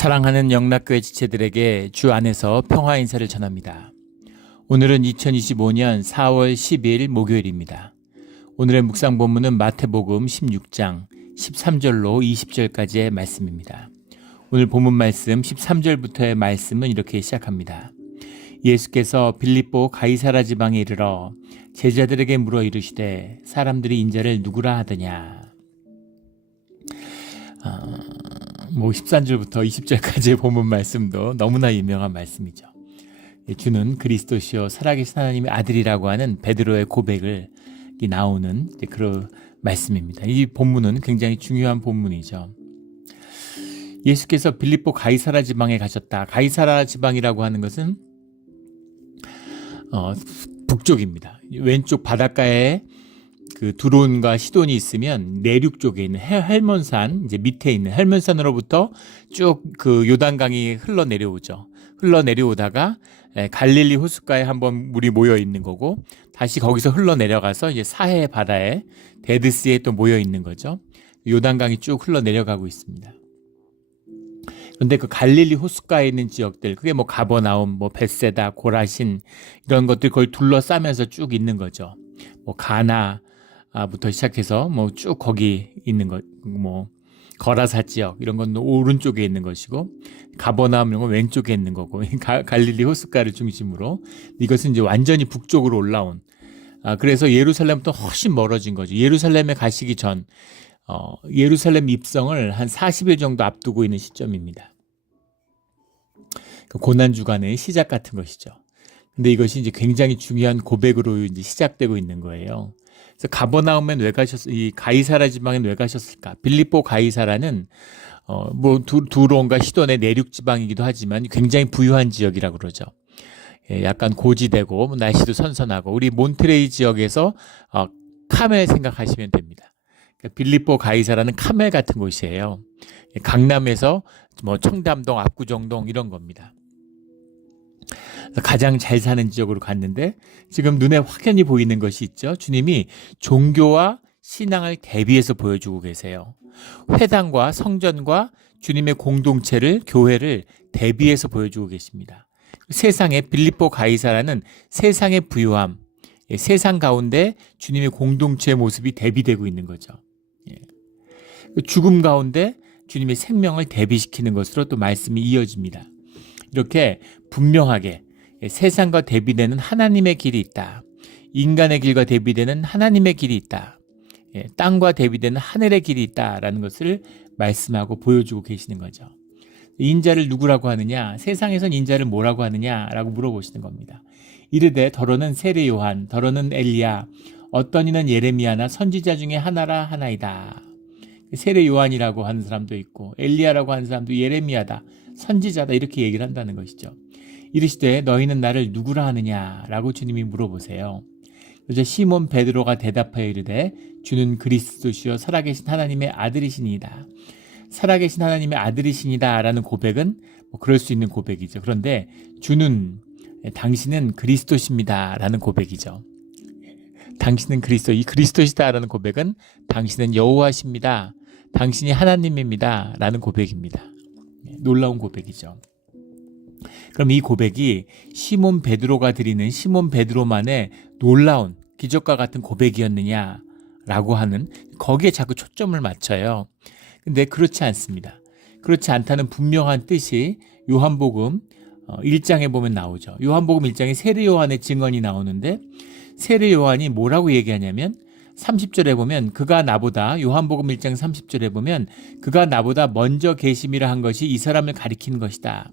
사랑하는 영락교회 지체들에게 주 안에서 평화 인사를 전합니다. 오늘은 2025년 4월 10일 목요일입니다. 오늘의 묵상 본문은 마태복음 16장 13절로 20절까지의 말씀입니다. 오늘 본문 말씀 13절부터의 말씀은 이렇게 시작합니다. 예수께서 빌립보 가이사라 지방에 이르러 제자들에게 물어 이르시되 사람들이 인자를 누구라 하더냐. 13절부터 20절까지의 본문 말씀도 너무나 유명한 말씀이죠. 주는 그리스도시요 살아계신 하나님의 아들이라고 하는 베드로의 고백을 나오는 그런 말씀입니다. 이 본문은 굉장히 중요한 본문이죠. 예수께서 빌립보 가이사라 지방에 가셨다. 가이사라 지방이라고 하는 것은 북쪽입니다. 왼쪽 바닷가에 그 두론과 시돈이 있으면 내륙 쪽에 있는 헬몬산, 이제 밑에 있는 헬몬산으로부터 쭉 그 요단강이 흘러내려오죠. 흘러내려오다가 갈릴리 호숫가에 한번 물이 모여 있는 거고, 다시 거기서 흘러내려가서 이제 사해 바다에 데드스에 또 모여 있는 거죠. 요단강이 쭉 흘러내려가고 있습니다. 그런데 그 갈릴리 호숫가에 있는 지역들, 그게 뭐 가버나움, 뭐 벳세다, 고라신 이런 것들 그걸 둘러싸면서 쭉 있는 거죠. 뭐 가나부터 시작해서 뭐 쭉 거기 있는 것, 뭐 거라사 지역 이런 건 오른쪽에 있는 것이고, 가버나움 이런 건 왼쪽에 있는 거고, 갈릴리 호숫가를 중심으로 이것은 이제 완전히 북쪽으로 올라온. 그래서 예루살렘부터 훨씬 멀어진 거죠. 예루살렘에 가시기 전 예루살렘 입성을 한 40일 정도 앞두고 있는 시점입니다. 고난주간의 시작 같은 것이죠. 근데 이것이 이제 굉장히 중요한 고백으로 이제 시작되고 있는 거예요. 그래서 가버나움엔 왜 이 가이사라 지방엔 왜 가셨을까? 빌립보 가이사라는 뭐 두론과 시돈의 내륙 지방이기도 하지만 굉장히 부유한 지역이라고 그러죠. 약간 고지대고 날씨도 선선하고, 우리 몬트레이 지역에서 카멜 생각하시면 됩니다. 빌립보 가이사라는 카멜 같은 곳이에요. 강남에서 뭐 청담동, 압구정동 이런 겁니다. 가장 잘 사는 지역으로 갔는데 지금 눈에 확연히 보이는 것이 있죠. 주님이 종교와 신앙을 대비해서 보여주고 계세요. 회당과 성전과 주님의 공동체를, 교회를 대비해서 보여주고 계십니다. 세상에 빌립보 가이사라는 세상의 부유함, 세상 가운데 주님의 공동체의 모습이 대비되고 있는 거죠. 죽음 가운데 주님의 생명을 대비시키는 것으로 또 말씀이 이어집니다. 이렇게 분명하게 세상과 대비되는 하나님의 길이 있다. 인간의 길과 대비되는 하나님의 길이 있다. 땅과 대비되는 하늘의 길이 있다라는 것을 말씀하고 보여주고 계시는 거죠. 인자를 누구라고 하느냐? 세상에선 인자를 뭐라고 하느냐라고 물어보시는 겁니다. 이르되 더러는 세례 요한, 더러는 엘리야, 어떤 이는 예레미야나 선지자 중에 하나라 하나이다. 세례 요한이라고 하는 사람도 있고 엘리야라고 하는 사람도 예레미야다, 선지자다 이렇게 얘기를 한다는 것이죠. 이르시되 너희는 나를 누구라 하느냐라고 주님이 물어보세요. 그래서 시몬 베드로가 대답하여 이르되 주는 그리스도시요 살아계신 하나님의 아들이시니이다. 살아계신 하나님의 아들이시니다 라는 고백은 뭐 그럴 수 있는 고백이죠. 그런데 주는, 당신은 그리스도십니다 라는 고백이죠. 당신은 그리스도, 이 그리스도시다 라는 고백은 당신은 여호와십니다, 당신이 하나님입니다 라는 고백입니다. 놀라운 고백이죠. 그럼 이 고백이 시몬 베드로가 드리는 시몬 베드로만의 놀라운 기적과 같은 고백이었느냐라고 하는, 거기에 자꾸 초점을 맞춰요. 근데 그렇지 않습니다. 그렇지 않다는 분명한 뜻이 요한복음 1장에 보면 나오죠. 요한복음 1장에 세례 요한의 증언이 나오는데, 세례 요한이 뭐라고 얘기하냐면 30절에 보면 그가 나보다, 요한복음 1장 30절에 보면 그가 나보다 먼저 계심이라 한 것이 이 사람을 가리키는 것이다.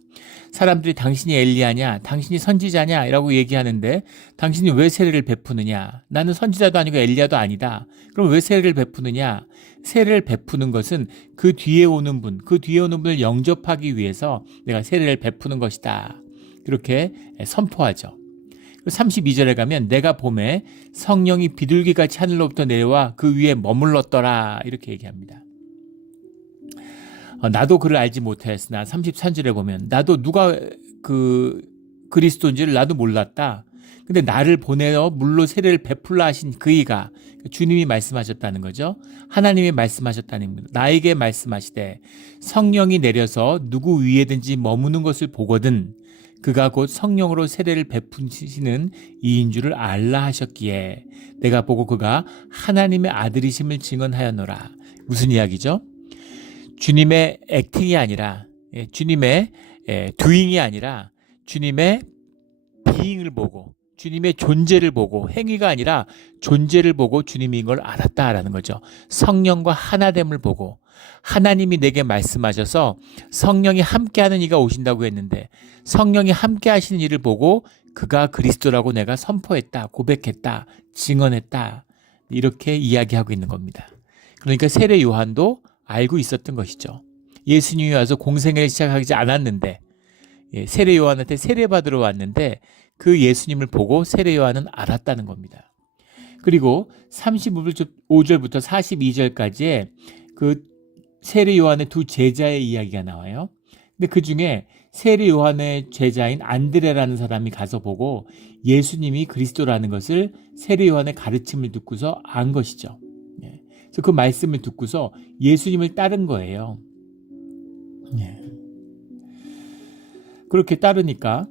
사람들이 당신이 엘리야냐, 당신이 선지자냐 이라고 얘기하는데 당신이 왜 세례를 베푸느냐? 나는 선지자도 아니고 엘리야도 아니다. 그럼 왜 세례를 베푸느냐? 세례를 베푸는 것은 그 뒤에 오는 분, 그 뒤에 오는 분을 영접하기 위해서 내가 세례를 베푸는 것이다. 그렇게 선포하죠. 32절에 가면 내가 봄에 성령이 비둘기같이 하늘로부터 내려와 그 위에 머물렀더라 이렇게 얘기합니다. 나도 그를 알지 못하였으나 33절에 보면 나도 누가 그리스도인지를 나도 몰랐다. 근데 나를 보내어 물로 세례를 베풀라 하신 그이가 주님이 말씀하셨다는 거죠. 하나님이 말씀하셨다는 겁니다. 나에게 말씀하시되 성령이 내려서 누구 위에든지 머무는 것을 보거든 그가 곧 성령으로 세례를 베푸시는 이인 줄을 알라 하셨기에 내가 보고 그가 하나님의 아들이심을 증언하였노라. 무슨 이야기죠? 주님의 액팅이 아니라 주님의 doing이 아니라 주님의 being을 보고 주님의 존재를 보고 행위가 아니라 존재를 보고 주님인 걸 알았다라는 거죠. 성령과 하나됨을 보고 하나님이 내게 말씀하셔서 성령이 함께하는 이가 오신다고 했는데 성령이 함께 하시는 이를 보고 그가 그리스도라고 내가 선포했다, 고백했다, 증언했다 이렇게 이야기하고 있는 겁니다. 그러니까 세례 요한도 알고 있었던 것이죠. 예수님이 와서 공생애를 시작하지 않았는데 세례 요한한테 세례받으러 왔는데 그 예수님을 보고 세례 요한은 알았다는 겁니다. 그리고 35절부터 42절까지의 그 세례 요한의 두 제자의 이야기가 나와요. 근데 그 중에 세례 요한의 제자인 안드레라는 사람이 가서 보고 예수님이 그리스도라는 것을 세례 요한의 가르침을 듣고서 안 것이죠. 그래서 그 말씀을 듣고서 예수님을 따른 거예요. 그렇게 따르니까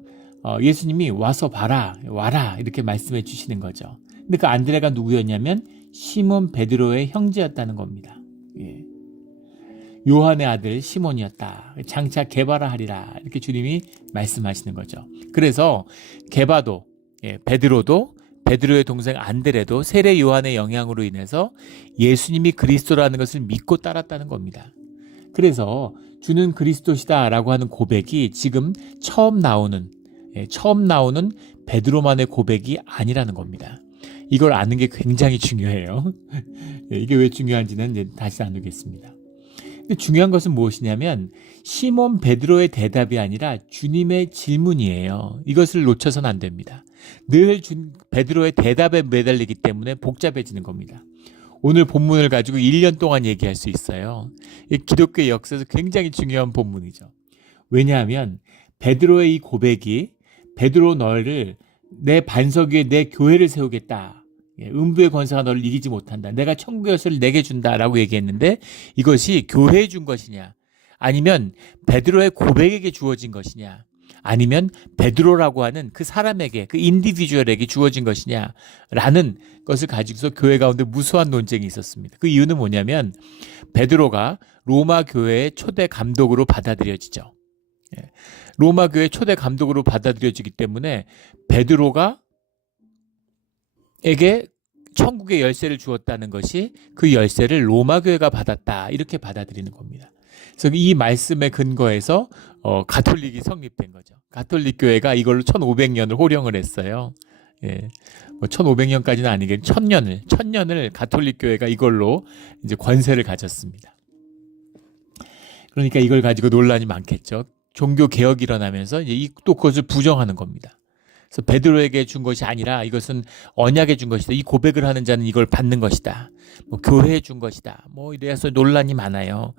예수님이 와서 봐라, 와라 이렇게 말씀해 주시는 거죠. 근데 그 안드레가 누구였냐면 시몬 베드로의 형제였다는 겁니다. 요한의 아들 시몬이었다. 장차 게바라 하리라 이렇게 주님이 말씀하시는 거죠. 그래서 게바도 베드로도 베드로의 동생 안드레도 세례 요한의 영향으로 인해서 예수님이 그리스도라는 것을 믿고 따랐다는 겁니다. 그래서 주는 그리스도시다라고 하는 고백이 지금 처음 나오는 베드로만의 고백이 아니라는 겁니다. 이걸 아는 게 굉장히 중요해요. 이게 왜 중요한지는 이제 다시 나누겠습니다. 근데 중요한 것은 무엇이냐면 시몬 베드로의 대답이 아니라 주님의 질문이에요. 이것을 놓쳐서는 안 됩니다. 늘 베드로의 대답에 매달리기 때문에 복잡해지는 겁니다. 오늘 본문을 가지고 1년 동안 얘기할 수 있어요. 기독교의 역사에서 굉장히 중요한 본문이죠. 왜냐하면 베드로의 이 고백이 베드로 너를 내 반석 위에 내 교회를 세우겠다. 음부의 권세가 너를 이기지 못한다. 내가 천국의 열쇠를 내게 준다라고 얘기했는데 이것이 교회에 준 것이냐 아니면 베드로의 고백에게 주어진 것이냐 아니면 베드로라고 하는 그 사람에게 그 인디비주얼에게 주어진 것이냐라는 것을 가지고서 교회 가운데 무수한 논쟁이 있었습니다. 그 이유는 뭐냐면 베드로가 로마 교회의 초대 감독으로 받아들여지죠. 로마 교회 초대 감독으로 받아들여지기 때문에 베드로가 에게 천국의 열쇠를 주었다는 것이 그 열쇠를 로마 교회가 받았다 이렇게 받아들이는 겁니다. 그래서 이 말씀에 근거해서 가톨릭이 성립된 거죠. 가톨릭 교회가 이걸로 1500년을 호령을 했어요. 1500년까지는 아니겠 1000년을 가톨릭 교회가 이걸로 이제 권세를 가졌습니다. 그러니까 이걸 가지고 논란이 많겠죠. 종교 개혁이 일어나면서 이제 또 그것을 부정하는 겁니다. 그래서 베드로에게 준 것이 아니라 이것은 언약에 준 것이다. 이 고백을 하는 자는 이걸 받는 것이다. 교회에 준 것이다. 이래서 논란이 많아요.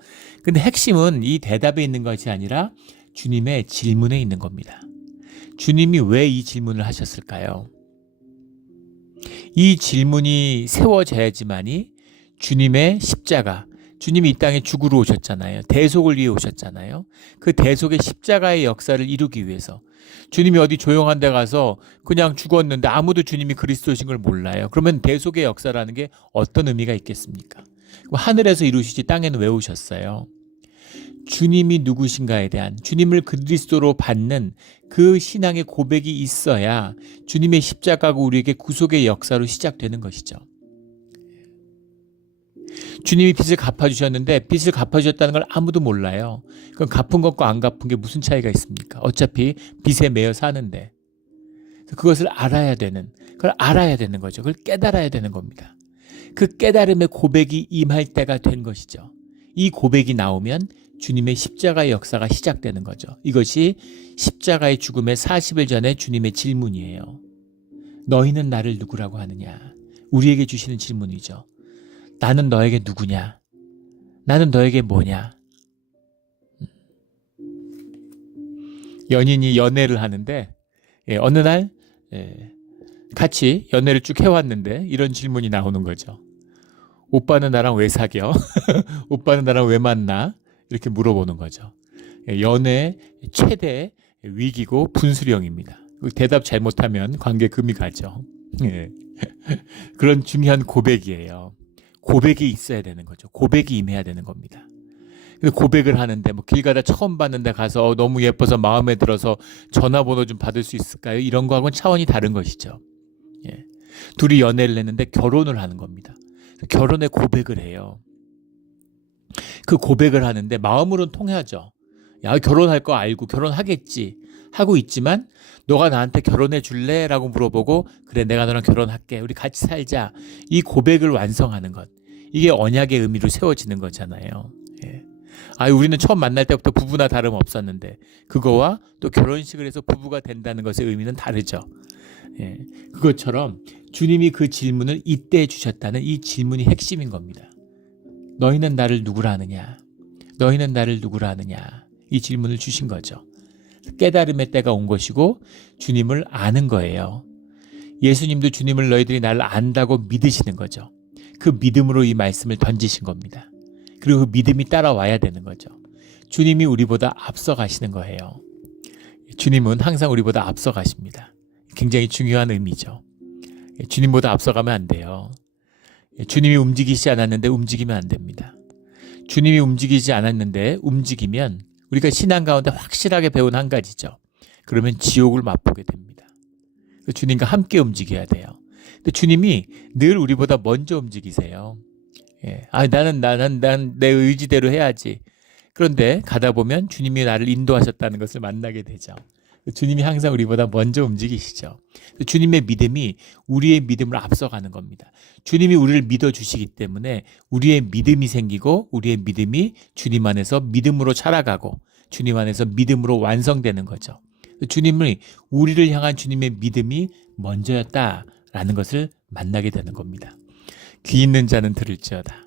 근데 핵심은 이 대답에 있는 것이 아니라 주님의 질문에 있는 겁니다. 주님이 왜 이 질문을 하셨을까요? 이 질문이 세워져야지만이 주님의 십자가, 주님이 이 땅에 죽으러 오셨잖아요. 대속을 위해 오셨잖아요. 그 대속의 십자가의 역사를 이루기 위해서 주님이 어디 조용한 데 가서 그냥 죽었는데 아무도 주님이 그리스도신 걸 몰라요. 그러면 대속의 역사라는 게 어떤 의미가 있겠습니까? 하늘에서 이루시지 땅에는 왜 오셨어요? 주님이 누구신가에 대한 주님을 그리스도로 받는 그 신앙의 고백이 있어야 주님의 십자가가 우리에게 구속의 역사로 시작되는 것이죠. 주님이 빚을 갚아주셨는데 빚을 갚아주셨다는 걸 아무도 몰라요. 그럼 갚은 것과 안 갚은 게 무슨 차이가 있습니까? 어차피 빚에 매여 사는데. 그것을 알아야 되는 거죠. 그걸 깨달아야 되는 겁니다. 그 깨달음의 고백이 임할 때가 된 것이죠. 이 고백이 나오면 주님의 십자가의 역사가 시작되는 거죠. 이것이 십자가의 죽음의 40일 전에 주님의 질문이에요. 너희는 나를 누구라고 하느냐? 우리에게 주시는 질문이죠. 나는 너에게 누구냐? 나는 너에게 뭐냐? 연인이 연애를 하는데 어느 날 같이 연애를 쭉 해왔는데 이런 질문이 나오는 거죠. 오빠는 나랑 왜 사겨? 오빠는 나랑 왜 만나? 이렇게 물어보는 거죠. 연애 최대 위기고 분수령입니다. 대답 잘못하면 관계 금이 가죠. 그런 중요한 고백이에요. 고백이 있어야 되는 거죠. 고백이 임해야 되는 겁니다. 고백을 하는데 뭐 길 가다 처음 봤는데 가서 너무 예뻐서 마음에 들어서 전화번호 좀 받을 수 있을까요? 이런 거하고는 차원이 다른 것이죠. 예. 둘이 연애를 했는데 결혼을 하는 겁니다. 결혼에 고백을 해요. 그 고백을 하는데 마음으로는 통하죠. 야, 결혼할 거 알고 결혼하겠지 하고 있지만 너가 나한테 결혼해 줄래? 라고 물어보고 그래 내가 너랑 결혼할게. 우리 같이 살자. 이 고백을 완성하는 것. 이게 언약의 의미로 세워지는 거잖아요. 예. 우리는 처음 만날 때부터 부부나 다름없었는데 그거와 또 결혼식을 해서 부부가 된다는 것의 의미는 다르죠. 예. 그것처럼 주님이 그 질문을 이때 주셨다는 이 질문이 핵심인 겁니다. 너희는 나를 누구라 하느냐? 너희는 나를 누구라 하느냐? 이 질문을 주신 거죠. 깨달음의 때가 온 것이고 주님을 아는 거예요. 예수님도 주님을 너희들이 나를 안다고 믿으시는 거죠. 그 믿음으로 이 말씀을 던지신 겁니다. 그리고 그 믿음이 따라와야 되는 거죠. 주님이 우리보다 앞서 가시는 거예요. 주님은 항상 우리보다 앞서 가십니다. 굉장히 중요한 의미죠. 주님보다 앞서가면 안 돼요. 주님이 움직이지 않았는데 움직이면 안 됩니다. 주님이 움직이지 않았는데 움직이면 우리가 신앙 가운데 확실하게 배운 한 가지죠. 그러면 지옥을 맛보게 됩니다. 주님과 함께 움직여야 돼요. 근데 주님이 늘 우리보다 먼저 움직이세요. 나는 내 의지대로 해야지. 그런데 가다 보면 주님이 나를 인도하셨다는 것을 만나게 되죠. 주님이 항상 우리보다 먼저 움직이시죠. 주님의 믿음이 우리의 믿음을 앞서가는 겁니다. 주님이 우리를 믿어주시기 때문에 우리의 믿음이 생기고 우리의 믿음이 주님 안에서 믿음으로 자라가고 주님 안에서 믿음으로 완성되는 거죠. 주님이 우리를 향한 주님의 믿음이 먼저였다라는 것을 만나게 되는 겁니다. 귀 있는 자는 들을지어다.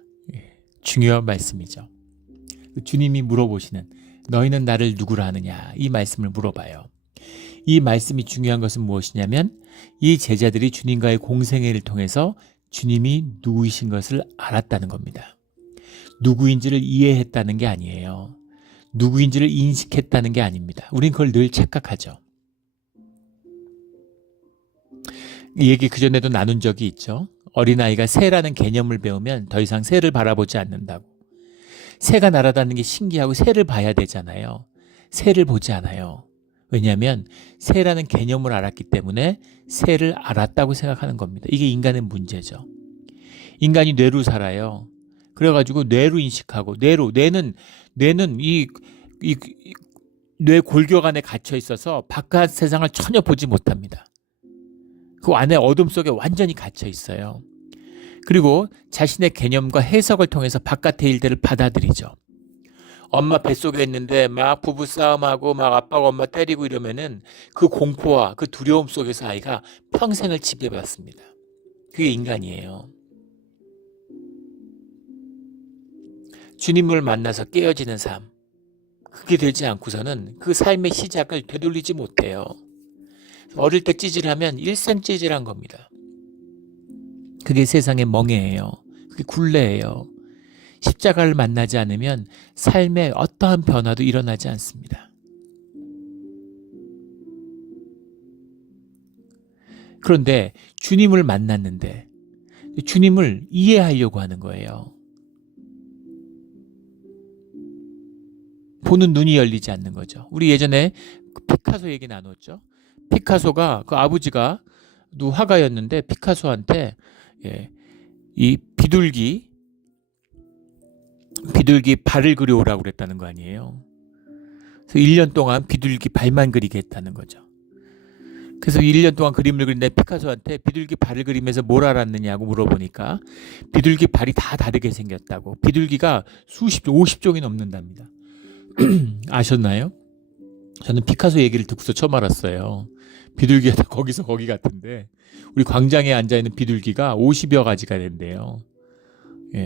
중요한 말씀이죠. 주님이 물어보시는 너희는 나를 누구라 하느냐 이 말씀을 물어봐요. 이 말씀이 중요한 것은 무엇이냐면 이 제자들이 주님과의 공생애를 통해서 주님이 누구이신 것을 알았다는 겁니다. 누구인지를 이해했다는 게 아니에요. 누구인지를 인식했다는 게 아닙니다. 우린 그걸 늘 착각하죠. 이 얘기 그전에도 나눈 적이 있죠. 어린아이가 새라는 개념을 배우면 더 이상 새를 바라보지 않는다고. 새가 날아다니는 게 신기하고 새를 봐야 되잖아요. 새를 보지 않아요. 왜냐하면 새라는 개념을 알았기 때문에 새를 알았다고 생각하는 겁니다. 이게 인간의 문제죠. 인간이 뇌로 살아요. 그래가지고 뇌로 인식하고 뇌는 이 뇌 골격 안에 갇혀 있어서 바깥 세상을 전혀 보지 못합니다. 그 안에 어둠 속에 완전히 갇혀 있어요. 그리고 자신의 개념과 해석을 통해서 바깥의 일들을 받아들이죠. 엄마 뱃속에 있는데 막 부부싸움하고 막 아빠가 엄마 때리고 이러면은 그 공포와 그 두려움 속에서 아이가 평생을 지배받습니다. 그게 인간이에요. 주님을 만나서 깨어지는 삶. 그게 되지 않고서는 그 삶의 시작을 되돌리지 못해요. 어릴 때 찌질하면 일생 찌질한 겁니다. 그게 세상의 멍해예요. 그게 굴레예요. 십자가를 만나지 않으면 삶의 어떠한 변화도 일어나지 않습니다. 그런데 주님을 만났는데 주님을 이해하려고 하는 거예요. 보는 눈이 열리지 않는 거죠. 우리 예전에 피카소 얘기 나눴죠. 피카소가 그 아버지가 누 화가였는데 피카소한테 이 비둘기 발을 그려오라고 그랬다는 거 아니에요. 그래서 1년 동안 비둘기 발만 그리게 했다는 거죠. 그래서 1년 동안 그림을 그린데 피카소한테 비둘기 발을 그리면서 뭘 알았느냐고 물어보니까 비둘기 발이 다 다르게 생겼다고. 비둘기가 50종이 넘는답니다. 아셨나요? 저는 피카소 얘기를 듣고서 처음 알았어요. 비둘기가 다 거기서 거기 같은데 우리 광장에 앉아있는 비둘기가 50여 가지가 된대요.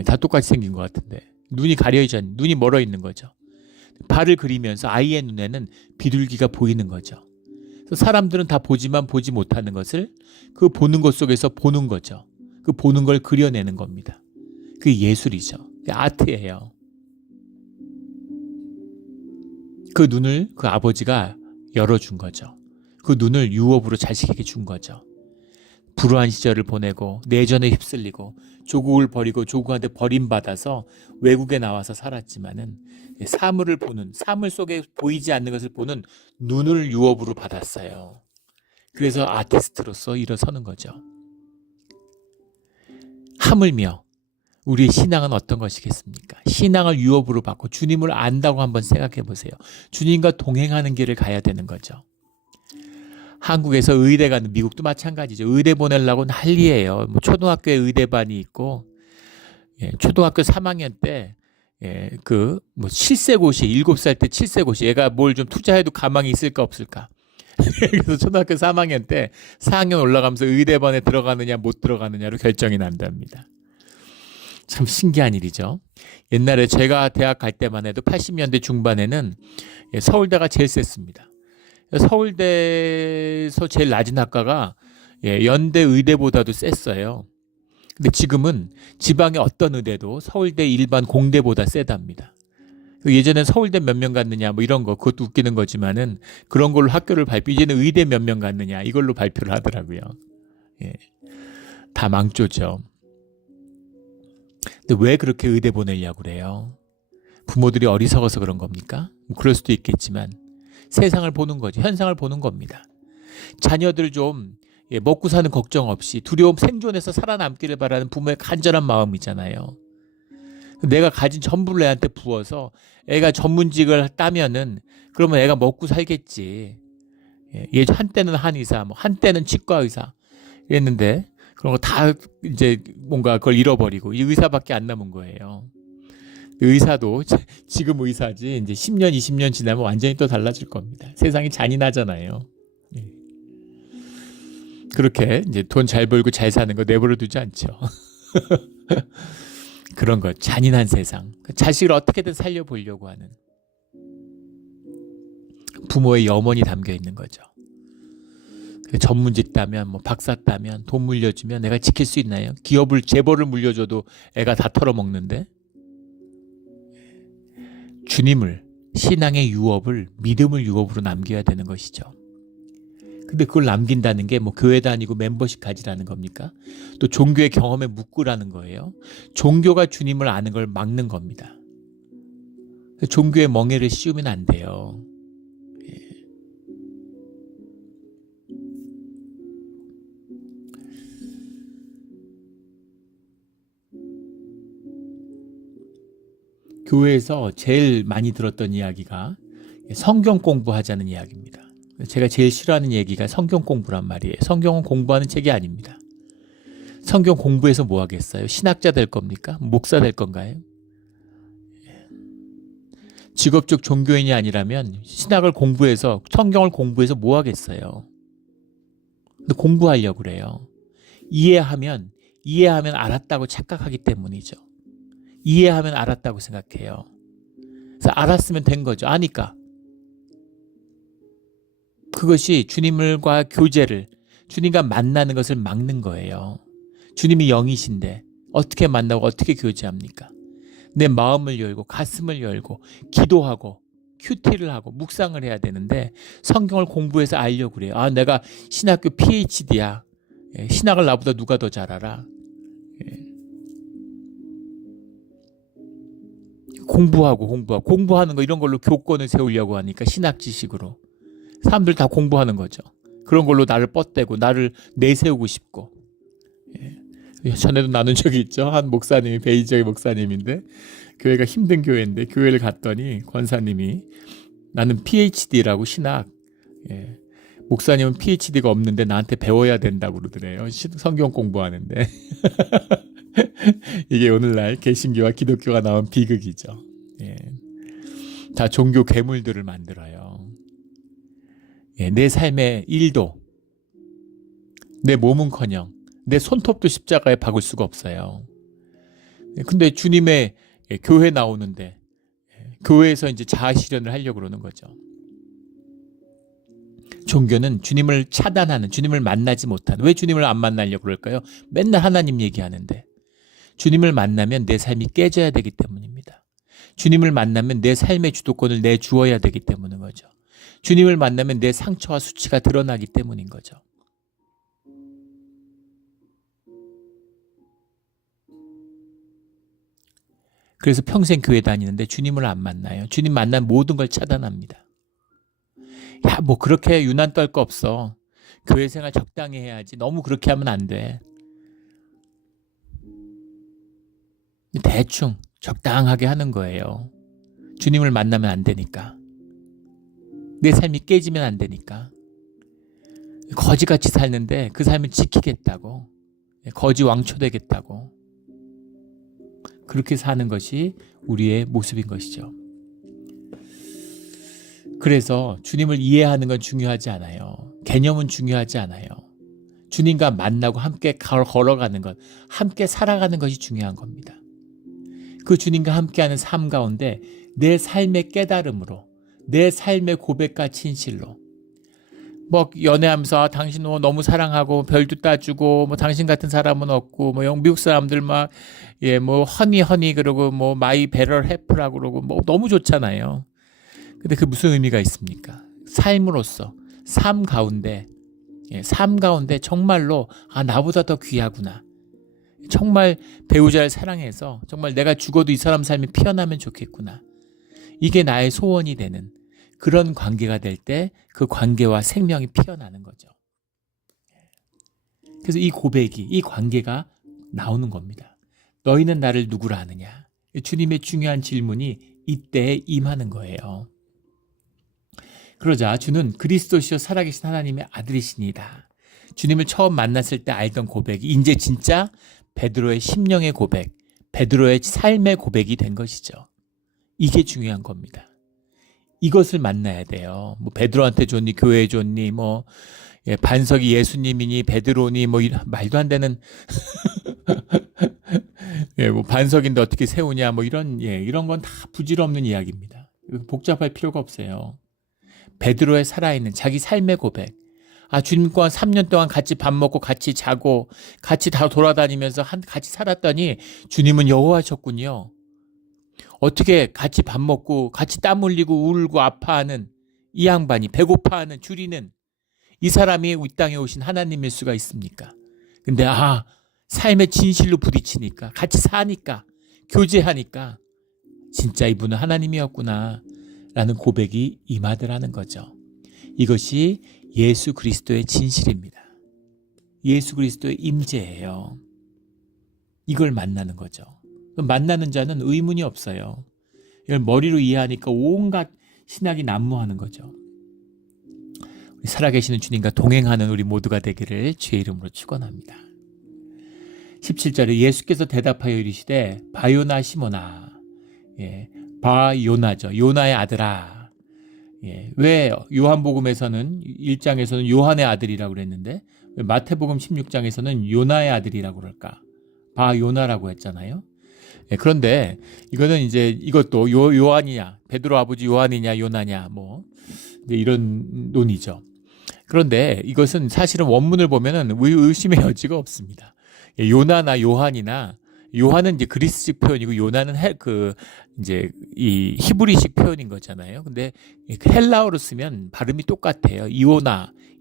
다 똑같이 생긴 것 같은데 눈이 가려있지 않는, 눈이 멀어 있는 거죠. 발을 그리면서 아이의 눈에는 비둘기가 보이는 거죠. 그래서 사람들은 다 보지만 보지 못하는 것을 그 보는 것 속에서 보는 거죠. 그 보는 걸 그려내는 겁니다. 그게 예술이죠. 그게 아트예요. 그 눈을 그 아버지가 열어준 거죠. 그 눈을 유업으로 자식에게 준 거죠. 불우한 시절을 보내고 내전에 휩쓸리고 조국을 버리고 조국한테 버림받아서 외국에 나와서 살았지만은 사물을 보는, 사물 속에 보이지 않는 것을 보는 눈을 유업으로 받았어요. 그래서 아티스트로서 일어서는 거죠. 하물며 우리의 신앙은 어떤 것이겠습니까? 신앙을 유업으로 받고 주님을 안다고 한번 생각해 보세요. 주님과 동행하는 길을 가야 되는 거죠. 한국에서 의대 가는, 미국도 마찬가지죠. 의대 보내려고 난리예요. 뭐 초등학교에 의대반이 있고, 초등학교 3학년 때, 뭐 7세고시, 7살 때 7세고시, 얘가 뭘 좀 투자해도 가망이 있을까 없을까. 그래서 초등학교 3학년 때 4학년 올라가면서 의대반에 들어가느냐 못 들어가느냐로 결정이 난답니다. 참 신기한 일이죠. 옛날에 제가 대학 갈 때만 해도 80년대 중반에는 서울대가 제일 셌습니다. 서울대에서 제일 낮은 학과가 연대 의대보다도 셌어요. 근데 지금은 지방의 어떤 의대도 서울대 일반 공대보다 세답니다. 예전엔 서울대 몇 명 갔느냐 뭐 이런 거, 그것도 웃기는 거지만은 그런 걸로 학교를 발표, 이제는 의대 몇 명 갔느냐 이걸로 발표를 하더라고요. 다 망조죠. 근데 왜 그렇게 의대 보내려고 그래요? 부모들이 어리석어서 그런 겁니까? 뭐 그럴 수도 있겠지만 세상을 보는 거죠. 현상을 보는 겁니다. 자녀들 좀 먹고 사는 걱정 없이 두려움 생존해서 살아남기를 바라는 부모의 간절한 마음이잖아요. 내가 가진 전부를 애한테 부어서 애가 전문직을 따면은 그러면 애가 먹고 살겠지. 한때는 한의사, 뭐 한때는 치과의사 이랬는데 그런 거 다 이제 뭔가 그걸 잃어버리고 이 의사밖에 안 남은 거예요. 의사도 지금 의사지 이제 10년, 20년 지나면 완전히 또 달라질 겁니다. 세상이 잔인하잖아요. 그렇게 이제 돈 잘 벌고 잘 사는 거 내버려 두지 않죠. 그런 것, 잔인한 세상. 자식을 어떻게든 살려보려고 하는 부모의 염원이 담겨 있는 거죠. 전문직 따면, 뭐 박사 따면, 돈 물려주면 내가 지킬 수 있나요? 기업을, 재벌을 물려줘도 애가 다 털어먹는데? 주님을, 신앙의 유업을, 믿음을 유업으로 남겨야 되는 것이죠. 근데 그걸 남긴다는 게 뭐 교회 다니고 멤버십 가지라는 겁니까? 또 종교의 경험에 묶으라는 거예요. 종교가 주님을 아는 걸 막는 겁니다. 종교의 멍에를 씌우면 안 돼요. 교회에서 제일 많이 들었던 이야기가 성경 공부하자는 이야기입니다. 제가 제일 싫어하는 얘기가 성경 공부란 말이에요. 성경은 공부하는 책이 아닙니다. 성경 공부해서 뭐 하겠어요? 신학자 될 겁니까? 목사 될 건가요? 직업적 종교인이 아니라면 신학을 공부해서, 성경을 공부해서 뭐 하겠어요? 근데 공부하려고 그래요. 이해하면 알았다고 착각하기 때문이죠. 이해하면 알았다고 생각해요. 그래서 알았으면 된 거죠. 아니까. 그것이 주님과 교제를, 주님과 만나는 것을 막는 거예요. 주님이 영이신데 어떻게 만나고 어떻게 교제합니까? 내 마음을 열고 가슴을 열고 기도하고 큐티를 하고 묵상을 해야 되는데 성경을 공부해서 알려고 그래요. 아, 내가 신학교 PhD야. 신학을 나보다 누가 더 잘 알아? 공부하는 거 이런 걸로 교권을 세우려고 하니까 신학 지식으로 사람들 다 공부하는 거죠. 그런 걸로 나를 뻗대고 나를 내세우고 싶고. 전에도 나눈 적이 있죠. 한 목사님이, 베이저의 목사님인데 교회가 힘든 교회인데 교회를 갔더니 권사님이 나는 PhD라고 신학. 목사님은 PhD가 없는데 나한테 배워야 된다고 그러더래요. 성경 공부하는데. 이게 오늘날 개신교와 기독교가 나온 비극이죠. 다 종교 괴물들을 만들어요. 내 삶의 일도, 내 몸은커녕 내 손톱도 십자가에 박을 수가 없어요. 근데 주님의 교회 나오는데 교회에서 이제 자아 실현을 하려고 그러는 거죠. 종교는 주님을 차단하는, 주님을 만나지 못하는. 왜 주님을 안 만나려고 그럴까요? 맨날 하나님 얘기하는데. 주님을 만나면 내 삶이 깨져야 되기 때문입니다. 주님을 만나면 내 삶의 주도권을 내주어야 되기 때문인 거죠. 주님을 만나면 내 상처와 수치가 드러나기 때문인 거죠. 그래서 평생 교회 다니는데 주님을 안 만나요. 주님 만난 모든 걸 차단합니다. 야, 뭐 그렇게 유난 떨 거 없어. 교회 생활 적당히 해야지. 너무 그렇게 하면 안 돼. 대충 적당하게 하는 거예요. 주님을 만나면 안 되니까. 내 삶이 깨지면 안 되니까. 거지같이 살는데 그 삶을 지키겠다고. 거지 왕초 되겠다고. 그렇게 사는 것이 우리의 모습인 것이죠. 그래서 주님을 이해하는 건 중요하지 않아요. 개념은 중요하지 않아요. 주님과 만나고 함께 걸어가는 것, 함께 살아가는 것이 중요한 겁니다. 그 주님과 함께하는 삶 가운데 내 삶의 깨달음으로, 내 삶의 고백과 진실로, 뭐 연애하면서 당신 너무 사랑하고 별도 따주고 뭐 당신 같은 사람은 없고 뭐 미국 사람들 막 뭐 허니 그러고 뭐 마이 베럴 해프라고 그러고 뭐 너무 좋잖아요. 근데 그 무슨 의미가 있습니까? 삶으로서 삶 가운데 정말로 나보다 더 귀하구나. 정말 배우자를 사랑해서 정말 내가 죽어도 이 사람 삶이 피어나면 좋겠구나. 이게 나의 소원이 되는 그런 관계가 될 때 그 관계와 생명이 피어나는 거죠. 그래서 이 고백이, 이 관계가 나오는 겁니다. 너희는 나를 누구라 하느냐? 주님의 중요한 질문이 이때에 임하는 거예요. 그러자 주는 그리스도시요 살아계신 하나님의 아들이시니다. 주님을 처음 만났을 때 알던 고백이 이제 진짜 베드로의 심령의 고백, 베드로의 삶의 고백이 된 것이죠. 이게 중요한 겁니다. 이것을 만나야 돼요. 뭐 베드로한테 줬니, 교회에 줬니, 뭐 반석이 예수님이니, 베드로니, 뭐 말도 안 되는 뭐 반석인데 어떻게 세우냐, 뭐 이런 건 다 부질없는 이야기입니다. 복잡할 필요가 없어요. 베드로의 살아있는 자기 삶의 고백. 주님과 3년 동안 같이 밥 먹고 같이 자고 같이 다 돌아다니면서 같이 살았더니 주님은 여호와셨군요. 어떻게 같이 밥 먹고 같이 땀 흘리고 울고 아파하는 이 양반이, 배고파하는 줄이는 이 사람이 이 땅에 오신 하나님일 수가 있습니까? 근데 삶의 진실로 부딪히니까, 같이 사니까, 교제하니까 진짜 이분은 하나님이었구나 라는 고백이 임하더라는 거죠. 이것이 예수 그리스도의 진실입니다. 예수 그리스도의 임재예요. 이걸 만나는 거죠. 만나는 자는 의문이 없어요. 이걸 머리로 이해하니까 온갖 신학이 난무하는 거죠. 우리 살아계시는 주님과 동행하는 우리 모두가 되기를 주의 이름으로 축원합니다. 17절에 예수께서 대답하여 이르시되 바요나 시모나, 바요나죠. 요나의 아들아. 왜 요한복음에서는 1장에서는 요한의 아들이라고 그랬는데 왜 마태복음 16장에서는 요나의 아들이라고 그럴까? 바요나라고 했잖아요. 그런데 이거는 이제 이것도 요한이냐, 베드로 아버지 요한이냐, 요나냐, 뭐 이런 논의죠. 그런데 이것은 사실은 원문을 보면은 의심의 여지가 없습니다. 요나나 요한이나, 요한은 이제 그리스식 표현이고 요나는 이제 이 히브리식 표현인 거잖아요. 근데 헬라어로 쓰면 발음이 똑같아요.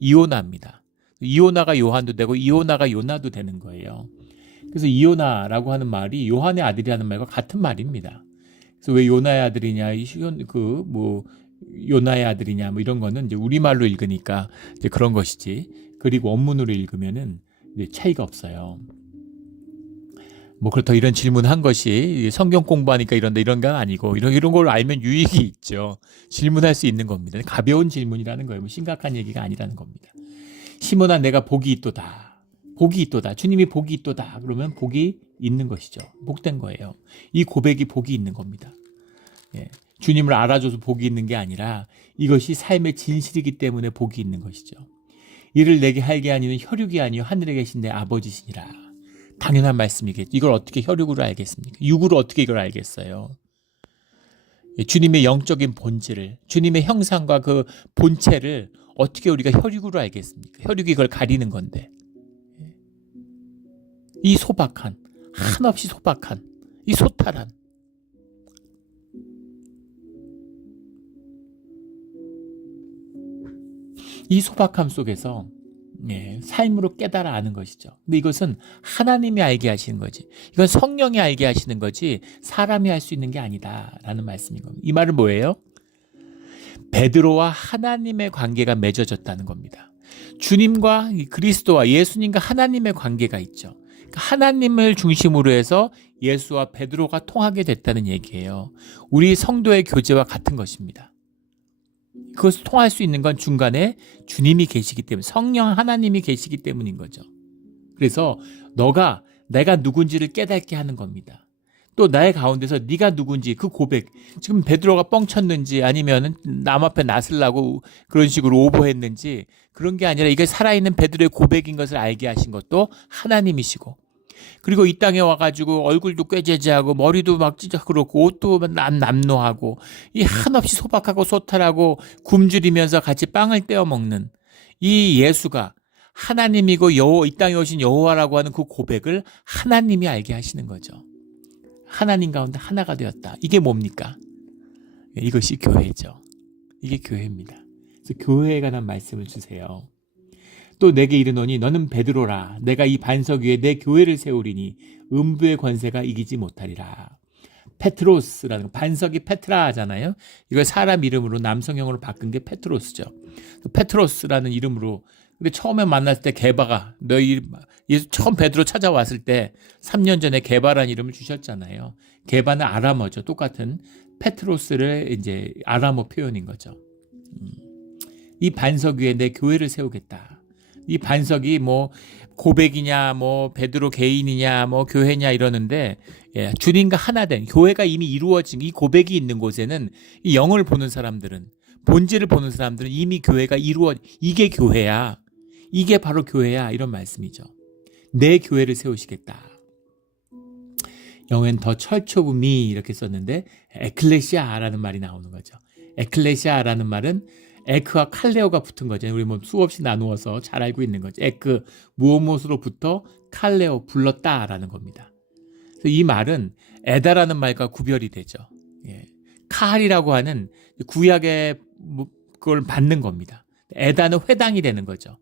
이오나입니다. 이오나가 요한도 되고 이오나가 요나도 되는 거예요. 그래서 이오나라고 하는 말이 요한의 아들이라는 말과 같은 말입니다. 그래서 왜 요나의 아들이냐, 요나의 아들이냐, 뭐 이런 거는 이제 우리말로 읽으니까 이제 그런 것이지. 그리고 원문으로 읽으면은 이제 차이가 없어요. 뭐 그렇다고 이런 질문한 것이 성경 공부하니까 이런 건 아니고 이런 걸 알면 유익이 있죠. 질문할 수 있는 겁니다. 가벼운 질문이라는 거예요. 뭐 심각한 얘기가 아니라는 겁니다. 시몬아 내가 복이 있도다. 복이 있도다. 주님이 복이 있도다. 그러면 복이 있는 것이죠. 복된 거예요. 이 고백이 복이 있는 겁니다. 주님을 알아줘서 복이 있는 게 아니라 이것이 삶의 진실이기 때문에 복이 있는 것이죠. 이를 내게 하게 하니는 혈육이 아니요 하늘에 계신 내 아버지시니라. 당연한 말씀이겠죠. 이걸 어떻게 혈육으로 알겠습니까? 육으로 어떻게 이걸 알겠어요? 주님의 영적인 본질을, 주님의 형상과 그 본체를 어떻게 우리가 혈육으로 알겠습니까? 혈육이 그걸 가리는 건데. 이 소박한, 한없이 소박한, 이 소탈한, 이 소박함 속에서 삶으로 깨달아 아는 것이죠. 근데 이것은 하나님이 알게 하시는 거지. 이건 성령이 알게 하시는 거지 사람이 할 수 있는 게 아니다라는 말씀인 겁니다. 이 말은 뭐예요? 베드로와 하나님의 관계가 맺어졌다는 겁니다. 주님과 그리스도와 예수님과 하나님의 관계가 있죠. 하나님을 중심으로 해서 예수와 베드로가 통하게 됐다는 얘기예요. 우리 성도의 교제와 같은 것입니다. 그것을 통할 수 있는 건 중간에 주님이 계시기 때문에, 성령 하나님이 계시기 때문인 거죠. 그래서 내가 누군지를 깨닫게 하는 겁니다. 또 나의 가운데서 네가 누군지 그 고백, 지금 베드로가 뻥쳤는지 아니면 남 앞에 나서려고 그런 식으로 오버했는지 그런 게 아니라 이게 살아있는 베드로의 고백인 것을 알게 하신 것도 하나님이시고, 그리고 이 땅에 와가지고 얼굴도 꾀죄죄하고 머리도 막 찢어 그렇고 옷도 남노하고 이 한없이 소박하고 소탈하고 굶주리면서 같이 빵을 떼어 먹는 이 예수가 하나님이고 이 땅에 오신 여호와라고 하는 그 고백을 하나님이 알게 하시는 거죠. 하나님 가운데 하나가 되었다. 이게 뭡니까? 이것이 교회죠. 이게 교회입니다. 그래서 교회에 관한 말씀을 주세요. 또 내게 이르노니 너는 베드로라. 내가 이 반석 위에 내 교회를 세우리니 음부의 권세가 이기지 못하리라. 페트로스라는 반석이 페트라잖아요. 이걸 사람 이름으로 남성형으로 바꾼 게 페트로스죠. 페트로스라는 이름으로. 근데 처음에 만났을 때 게바가 예수 처음 베드로 찾아왔을 때 3년 전에 게바라는 이름을 주셨잖아요. 게바는 아람어죠. 똑같은 페트로스를 이제 아람어 표현인 거죠. 이 반석 위에 내 교회를 세우겠다. 이 반석이 뭐 고백이냐 뭐 베드로 개인이냐 뭐 교회냐 이러는데 주님과 하나 된 교회가 이미 이루어진 이 고백이 있는 곳에는 이 영을 보는 사람들은, 본질을 보는 사람들은 이미 교회가 이게 교회야. 이게 바로 교회야. 이런 말씀이죠. 내 교회를 세우시겠다. 영어엔 더 철치 오브 미 이렇게 썼는데 에클레시아라는 말이 나오는 거죠. 에클레시아라는 말은 에크와 칼레오가 붙은 거죠. 우리 뭐 수없이 나누어서 잘 알고 있는 거죠. 에크, 무엇으로부터 칼레오, 불렀다라는 겁니다. 그래서 이 말은 에다라는 말과 구별이 되죠. 칼이라고 하는 구약의 그걸 받는 겁니다. 에다는 회당이 되는 거죠.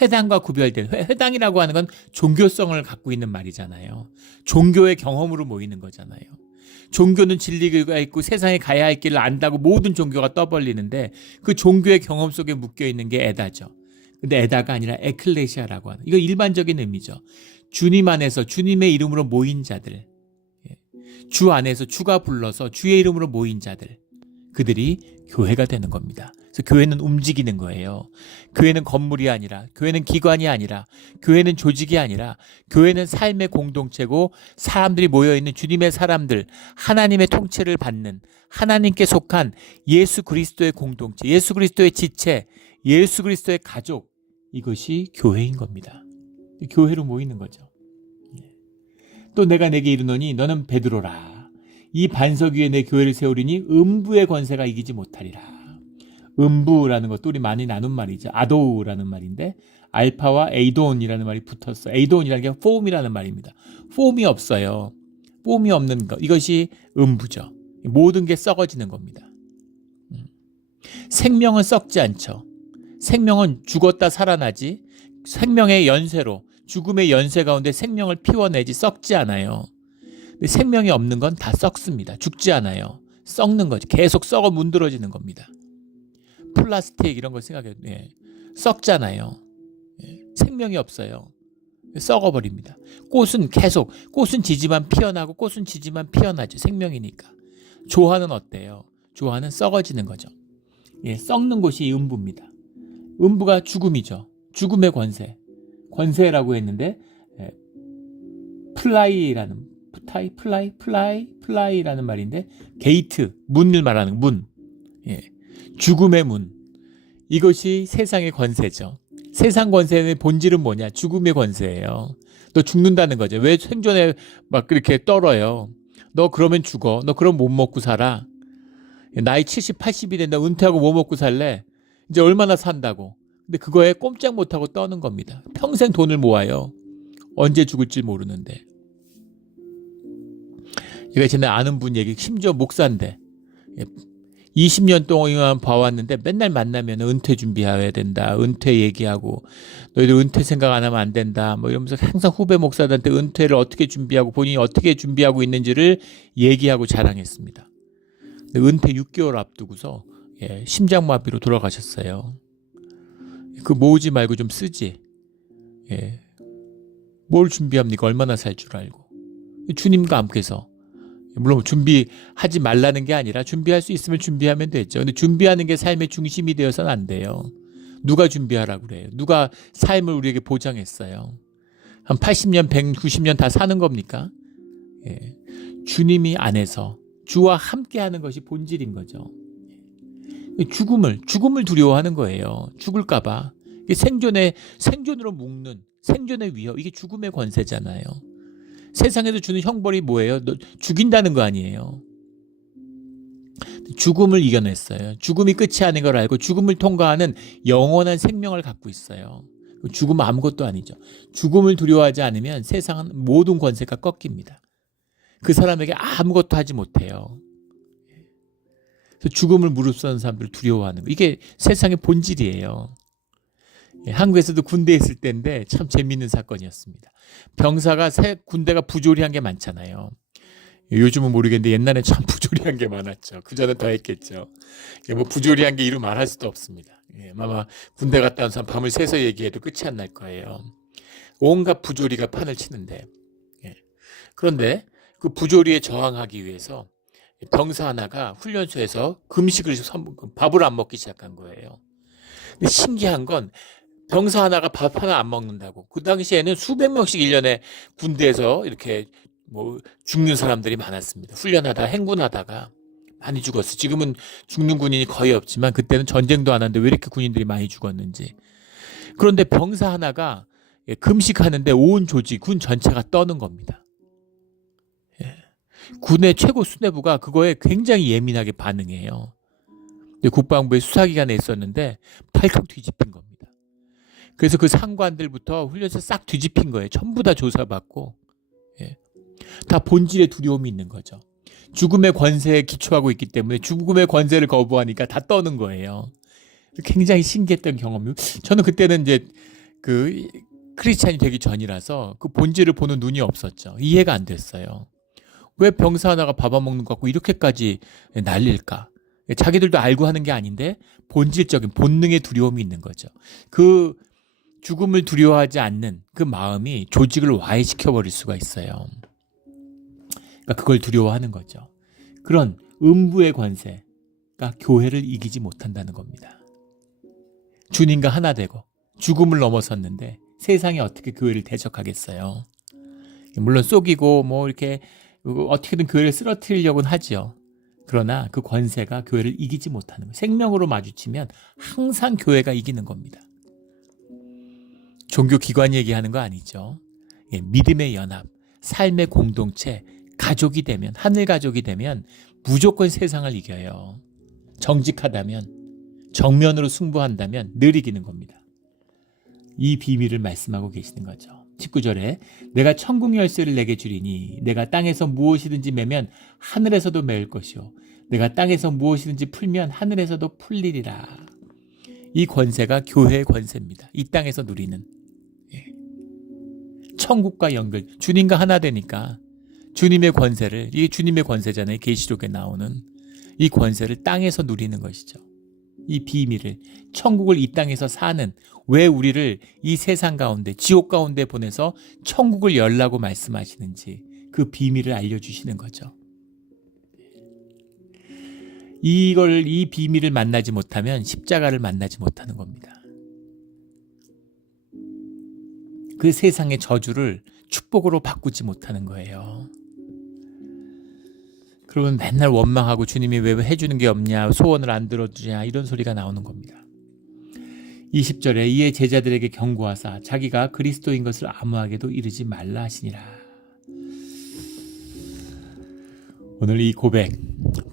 회당과 구별된, 회당이라고 하는 건 종교성을 갖고 있는 말이잖아요. 종교의 경험으로 모이는 거잖아요. 종교는 진리가 있고 세상에 가야 할 길을 안다고 모든 종교가 떠벌리는데 그 종교의 경험 속에 묶여 있는 게 에다죠. 근데 에다가 아니라 에클레시아라고 하는, 이거 일반적인 의미죠. 주님 안에서 주님의 이름으로 모인 자들, 주 안에서 주가 불러서 주의 이름으로 모인 자들, 그들이 교회가 되는 겁니다. 그래서 교회는 움직이는 거예요. 교회는 건물이 아니라, 교회는 기관이 아니라, 교회는 조직이 아니라, 교회는 삶의 공동체고 사람들이 모여있는 주님의 사람들, 하나님의 통치를 받는 하나님께 속한 예수 그리스도의 공동체, 예수 그리스도의 지체, 예수 그리스도의 가족, 이것이 교회인 겁니다. 교회로 모이는 거죠. 또 내가 내게 이르노니 너는 베드로라. 이 반석 위에 내 교회를 세우리니 음부의 권세가 이기지 못하리라. 음부라는 것도 우리 많이 나눈 말이죠. 아도우라는 말인데 알파와 에이돈이라는 말이 붙었어. 에이돈이라는 게 폼이라는 말입니다. 폼이 없어요. 폼이 없는 것, 이것이 음부죠. 모든 게 썩어지는 겁니다. 생명은 썩지 않죠. 생명은 죽었다 살아나지, 생명의 연쇄로, 죽음의 연쇄 가운데 생명을 피워내지 썩지 않아요. 근데 생명이 없는 건 다 썩습니다. 죽지 않아요. 썩는 거지. 계속 썩어 문드러지는 겁니다. 플라스틱 이런 걸 생각해도 썩잖아요. 생명이 없어요. 썩어버립니다. 꽃은 지지만 피어나고 꽃은 지지만 피어나죠. 생명이니까. 조화는 어때요? 조화는 썩어지는 거죠. 썩는 곳이 음부입니다. 음부가 죽음이죠. 죽음의 권세라고 했는데 플라이라는 말인데 게이트, 문을 말하는 문. 죽음의 문. 이것이 세상의 권세죠. 세상 권세의 본질은 뭐냐? 죽음의 권세예요. 너 죽는다는 거죠. 왜 생존에 막 그렇게 떨어요? 너 그러면 죽어. 너 그럼 못 먹고 살아. 나이 70, 80이 된다. 은퇴하고 뭐 먹고 살래? 이제 얼마나 산다고. 근데 그거에 꼼짝 못하고 떠는 겁니다. 평생 돈을 모아요. 언제 죽을지 모르는데. 제가 전에 아는 분 얘기, 심지어 목사인데 20년 동안 봐왔는데 맨날 만나면 은퇴 준비해야 된다. 은퇴 얘기하고 너희들 은퇴 생각 안 하면 안 된다. 뭐 이러면서 항상 후배 목사들한테 은퇴를 어떻게 준비하고 본인이 어떻게 준비하고 있는지를 얘기하고 자랑했습니다. 근데 은퇴 6개월 앞두고서 심장마비로 돌아가셨어요. 그 모으지 말고 좀 쓰지. 뭘 준비합니까? 얼마나 살 줄 알고. 주님과 함께서. 물론 준비하지 말라는 게 아니라 준비할 수 있으면 준비하면 되죠. 근데 준비하는 게 삶의 중심이 되어서는 안 돼요. 누가 준비하라고 그래요? 누가 삶을 우리에게 보장했어요? 한 80년, 190년 다 사는 겁니까? 주님이 안에서 주와 함께 하는 것이 본질인 거죠. 죽음을 두려워하는 거예요. 죽을까봐. 생존으로 묶는 생존의 위협, 이게 죽음의 권세잖아요. 세상에서 주는 형벌이 뭐예요? 너 죽인다는 거 아니에요. 죽음을 이겨냈어요. 죽음이 끝이 아닌 걸 알고 죽음을 통과하는 영원한 생명을 갖고 있어요. 죽음은 아무것도 아니죠. 죽음을 두려워하지 않으면 세상은 모든 권세가 꺾입니다. 그 사람에게 아무것도 하지 못해요. 그래서 죽음을 무릅쓰는 사람들을 두려워하는 거, 이게 세상의 본질이에요. 한국에서도 군대에 있을 때인데 참 재미있는 사건이었습니다. 병사가 군대가 부조리한 게 많잖아요. 요즘은 모르겠는데 옛날에 참 부조리한 게 많았죠. 그전엔 더 했겠죠. 뭐 부조리한 게 이루 말할 수도 없습니다. 아마 군대 갔다 온 사람 밤을 새서 얘기해도 끝이 안 날 거예요. 온갖 부조리가 판을 치는데, 그런데 그 부조리에 저항하기 위해서 병사 하나가 훈련소에서 밥을 안 먹기 시작한 거예요. 근데 신기한 건 병사 하나가 밥 하나 안 먹는다고. 그 당시에는 수백 명씩 1년에 군대에서 이렇게 뭐 죽는 사람들이 많았습니다. 훈련하다 행군하다가 많이 죽었어요. 지금은 죽는 군인이 거의 없지만 그때는 전쟁도 안 하는데 왜 이렇게 군인들이 많이 죽었는지. 그런데 병사 하나가 금식하는데 온 조직, 군 전체가 떠는 겁니다. 군의 최고 수뇌부가 그거에 굉장히 예민하게 반응해요. 국방부의 수사기관에 있었는데 팔칵 뒤집힌 겁니다. 그래서 그 상관들부터 훈련소 싹 뒤집힌 거예요. 전부 다 조사받고. 다 본질의 두려움이 있는 거죠. 죽음의 권세에 기초하고 있기 때문에 죽음의 권세를 거부하니까 다 떠는 거예요. 굉장히 신기했던 경험이. 저는 그때는 이제 그 크리스찬이 되기 전이라서 그 본질을 보는 눈이 없었죠. 이해가 안 됐어요. 왜 병사 하나가 밥 안 먹는 것 같고 이렇게까지 난릴까? 자기들도 알고 하는 게 아닌데 본질적인 본능의 두려움이 있는 거죠. 그 죽음을 두려워하지 않는 그 마음이 조직을 와해시켜버릴 수가 있어요. 그러니까 그걸 두려워하는 거죠. 그런 음부의 권세가 교회를 이기지 못한다는 겁니다. 주님과 하나 되고 죽음을 넘어섰는데 세상이 어떻게 교회를 대적하겠어요? 물론 속이고 뭐 이렇게 어떻게든 교회를 쓰러뜨리려고는 하죠. 그러나 그 권세가 교회를 이기지 못하는 거예요. 생명으로 마주치면 항상 교회가 이기는 겁니다. 종교기관 얘기하는 거 아니죠. 믿음의 연합, 삶의 공동체, 가족이 되면, 하늘 가족이 되면 무조건 세상을 이겨요. 정직하다면, 정면으로 승부한다면 늘 이기는 겁니다. 이 비밀을 말씀하고 계시는 거죠. 19절에 내가 천국 열쇠를 내게 주리니 내가 땅에서 무엇이든지 매면 하늘에서도 매일 것이요 내가 땅에서 무엇이든지 풀면 하늘에서도 풀리리라. 이 권세가 교회의 권세입니다. 이 땅에서 누리는. 천국과 연결, 주님과 하나 되니까 주님의 권세를, 이게 주님의 권세잖아요. 계시록에 나오는 이 권세를 땅에서 누리는 것이죠. 이 비밀을, 천국을 이 땅에서 사는, 왜 우리를 이 세상 가운데, 지옥 가운데 보내서 천국을 열라고 말씀하시는지 그 비밀을 알려주시는 거죠. 이 비밀을 만나지 못하면 십자가를 만나지 못하는 겁니다. 그 세상의 저주를 축복으로 바꾸지 못하는 거예요. 그러면 맨날 원망하고 주님이 왜 해주는 게 없냐, 소원을 안 들어주냐, 이런 소리가 나오는 겁니다. 20절에 이에 제자들에게 경고하사 자기가 그리스도인 것을 아무에게도 이르지 말라 하시니라. 오늘 이 고백,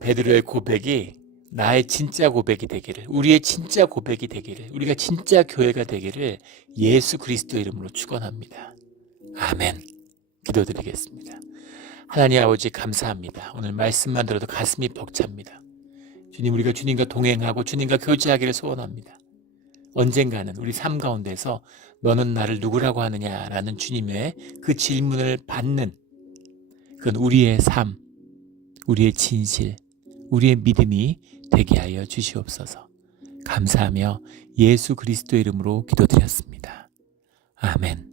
베드로의 고백이 나의 진짜 고백이 되기를, 우리의 진짜 고백이 되기를, 우리가 진짜 교회가 되기를 예수 그리스도 이름으로 축원합니다. 아멘. 기도드리겠습니다. 하나님 아버지 감사합니다. 오늘 말씀만 들어도 가슴이 벅찹니다. 주님, 우리가 주님과 동행하고 주님과 교제하기를 소원합니다. 언젠가는 우리 삶 가운데서 너는 나를 누구라고 하느냐라는 주님의 그 질문을 받는, 그건 우리의 삶, 우리의 진실, 우리의 믿음이 되게 하여 주시옵소서. 감사하며 예수 그리스도 이름으로 기도드렸습니다. 아멘.